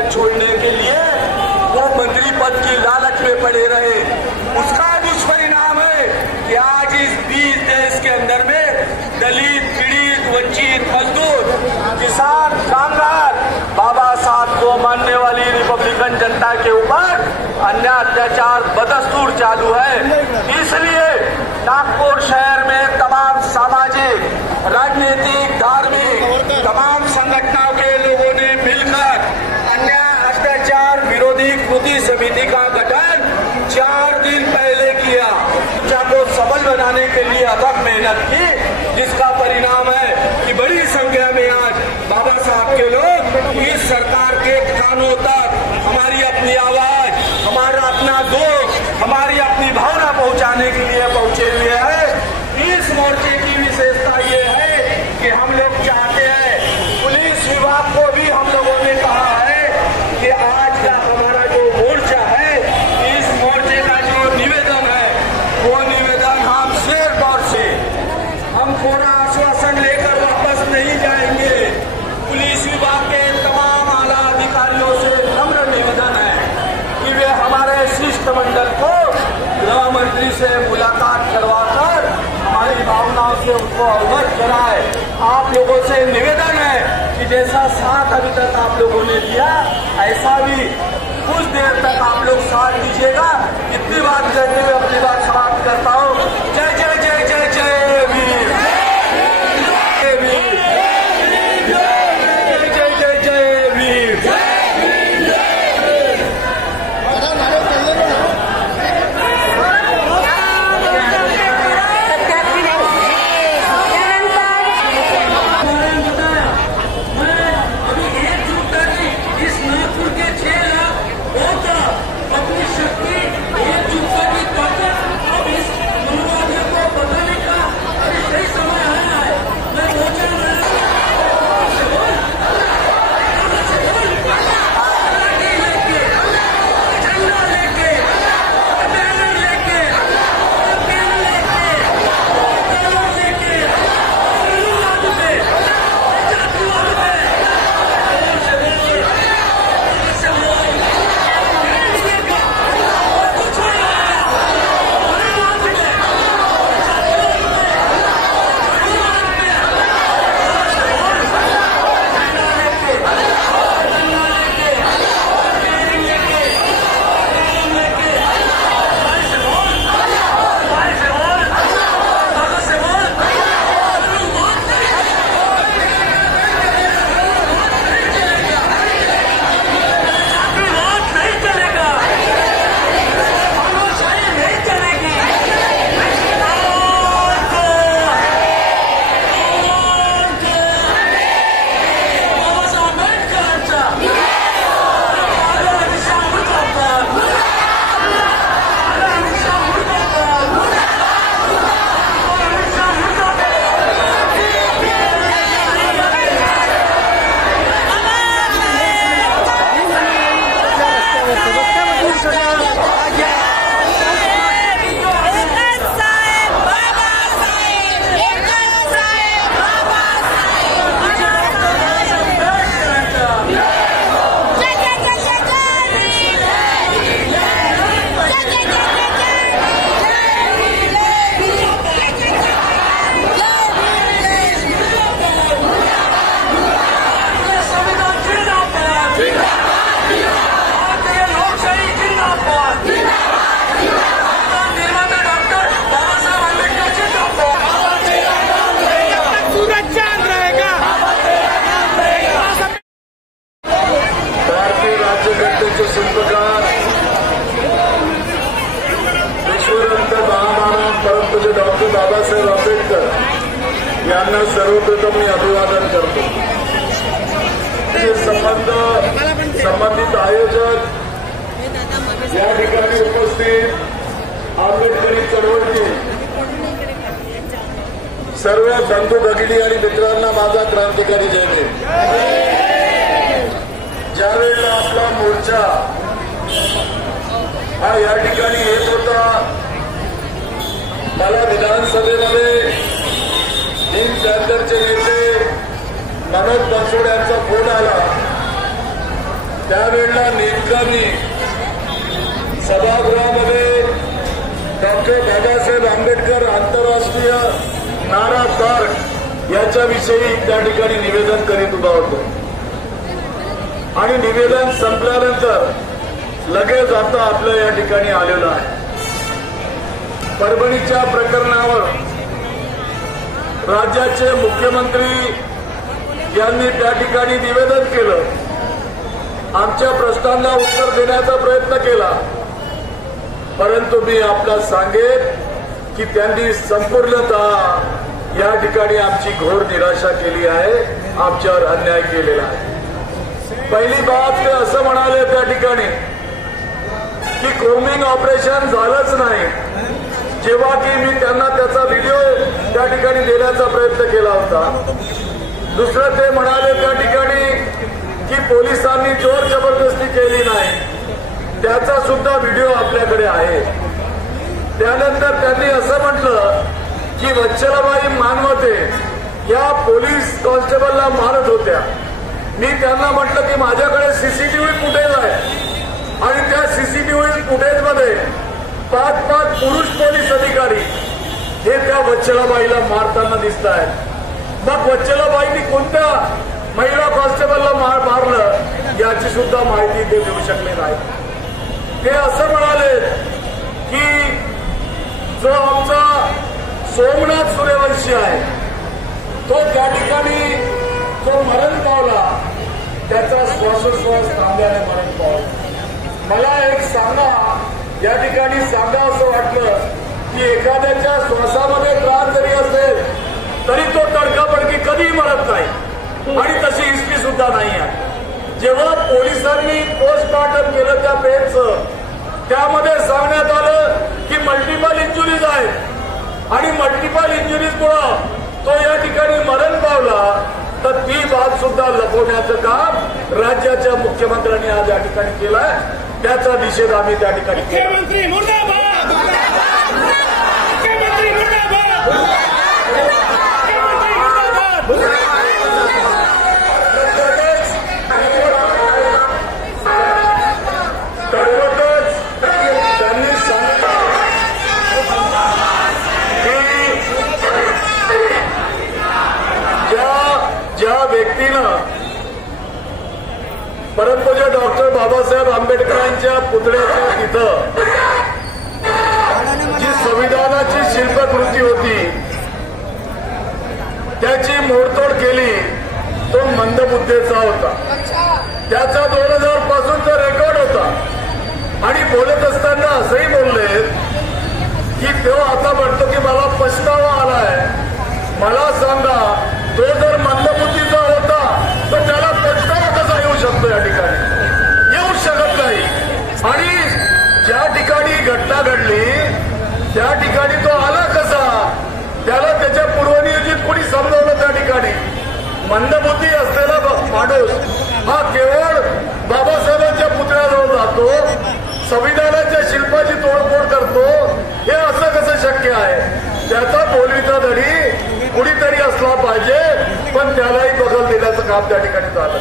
पद छोड़ने के लिए वो मंत्री पद की लालच में पड़े रहे। उसका दुष्परिणाम है कि आज इस बीच देश के अंदर में दलित, पीड़ित, वंचित, मजदूर, किसान, कामगार बाबा साहब को मानने वाली रिपब्लिकन जनता के ऊपर अन्याय अत्याचार बदस्तूर चालू है। इसलिए नागपुर शहर में तमाम सामाजिक, राजनीतिक, धार्मिक तमाम संगठनों के लोगों ने मिलकर अन्याय अत्याचार विरोधी कृति समिति का गठन 4 दिन पहले किया। को सबल बनाने के लिए अथक मेहनत की, जिसका परिणाम है कि बड़ी संख्या में आज बाबा साहब के लोग इस सरकार के कानों तक हमारी अपनी आवाज, हमारा अपना दुख, हमारी अपनी भावना पहुंचाने के लिए पहुंचे हुए हैं। इस मोर्चे की विशेषता ये है कि हम लोग चाहते हैं, पुलिस विभाग को भी हम लोगों ने कहा है कि आज का हमारा जो मोर्चा है, इस मोर्चे का जो निवेदन है वो निवेदन हम सिर्फ और से हम पूरा आश्वासन लेकर वापस नहीं जाएंगे। पुलिस विभाग के तमाम आला अधिकारियों से नम्र निवेदन है कि वे हमारे शिष्टमंडल को गृह मंत्री से मुलाकात करवाकर हमारी भावनाओं से उनको अवगत कराए। आप लोगों से निवेदन है कि जैसा साथ अभी तक आप लोगों ने दिया, ऐसा भी कुछ देर तक आप लोग साथ दीजिएगा। इतनी बात कहते हुए अपनी बात समाप्त करता हूँ। जय जय जय जय जय वीर, जय वीर, जय जय जय जय वीर। परमपूज्य डॉक्टर बाबासाहेब आंबेडकर यांना सर्वप्रथम मी अभिवादन करतो। संबंधित आयोजक, या ठिकाणी उपस्थित आंबेडकरी चळवळीतील सर्व बंधू भगिनी आणि मित्रांना माझा क्रांतिकारी जय भीम। ज्यावेळेला आपला मोर्चा हा या ठिकाणी येत होता, मला विधानसभेमध्ये भीम पॅंथरचे नेते मनोज बनसोड यांचा फोन आला। त्यावेळी सभागृहामध्ये डॉक्टर बाबासाहेब आंबेडकर आंतरराष्ट्रीय नारा पार्क याच्याविषयी त्या ठिकाणी निवेदन करीत उभा होतो आणि निवेदन संपल्यानंतर लगेच आता आपल्या या ठिकाणी आलेलं आहे. परभणीच्या प्रकरणावर राज्याचे मुख्यमंत्री यांनी त्या ठिकाणी निवेदन केलं, आमच्या प्रश्नांना उत्तर देण्याचा प्रयत्न केला, परंतु मी आपल्याला सांगेन की त्यांनी संपूर्णतः या ठिकाणी आमची घोर निराशा केली आहे, आमच्यावर अन्याय केलेला आहे. पहिली बाब ते असं म्हणाले त्या ठिकाणी की कोमिंग ऑपरेशन झालंच नाही, जेव्हा की मी त्यांना त्याचा व्हिडिओ त्या ठिकाणी देण्याचा प्रयत्न केला होता. दुसरं ते म्हणाले त्या ठिकाणी की पोलिसांनी जोर जबरदस्ती केली नाही, त्याचा सुद्धा व्हिडिओ आपल्याकडे आहे. त्यानंतर त्यांनी असं म्हटलं की वत्सलाबाई मानवते या पोलीस कॉन्स्टेबलला मारत होत्या. मी त्यांना म्हटलं की माझ्याकडे सीसीटीव्ही फुटेज आहे आणि त्या सीसीटीव्ही फुटेजमध्ये 5 पुरुष पोलीस अधिकारी हे त्या वत्सलाबाईला मारताना दिसत आहेत. मग वत्सलाबाईंनी कोणत्या महिला कॉन्स्टेबलला मारलं याची सुद्धा माहिती ते देऊ शकले नाही. ते असं म्हणाले की जो आमचा सोमनाथ सूर्यवंशी आहे तो त्या ठिकाणी जो मरण पावला त्याचा श्वासोश्वास थांबल्याने मरण पावला. मला एक सांगा, या ठिकाणी सांगा असं वाटलं की एखाद्याच्या श्वासामध्ये त्रास जरी असेल तरी तो तडकाफडकी कधीही मरत नाही आणि तशी हिस्ट्री सुद्धा नाही आहे. जेव्हा पोलिसांनी पोस्टमॉर्टम केलं त्या पेनचं, त्यामध्ये सांगण्यात आलं की मल्टिपल इंजुरीज आहेत आणि मल्टिपल इंजुरीजमुळं तो या ठिकाणी मरण पावला, तर ती बाब सुद्धा लपवण्याचं काम राज्याच्या मुख्यमंत्र्यांनी आज या ठिकाणी केलंय. त्याचा निषेध आम्ही त्या ठिकाणी केला. मुख्यमंत्री मुर्दाबाद, मुख्यमंत्री मुर्दाबाद, मुख्यमंत्री मुर्दाबाद. त्यांनी सांगितलं की ज्या व्यक्तीनं परमपूज्य डॉक्टर बाबासाहेब आंबेडकरांच्या पुतळ्याच्या तिथं जी संविधानाची शिल्पकृती होती त्याची मोडतोड केली, तो मंदबुद्धीचा होता. त्याचा 2000 पासूनचा रेकॉर्ड होता आणि बोलत असताना असंही बोलले की तो आता म्हणतो की मला पछतावा आलाय. मला सांगा, तो जर मंदबुद्धीचा होता तर त्याला पछतावा कसा येऊ शकतो? या ठिकाणी येऊ शकत नाही. आणि ज्या ठिकाणी घटना घडली त्या ठिकाणी तो आला कसा? त्याला त्याच्या पूर्वनियोजित कोणी समजावलं? त्या ठिकाणी मंदबुद्धी असलेला माणूस हा केवळ बाबासाहेबांच्या पुतळ्याजवळ जातो, संविधानाच्या शिल्पाची तोडफोड करतो, हे असं कसं शक्य आहे? त्याचा बोलवीचा धडी कुणीतरी असला पाहिजे, पण त्यालाही बगल देण्याचं काम त्या ठिकाणी झालं.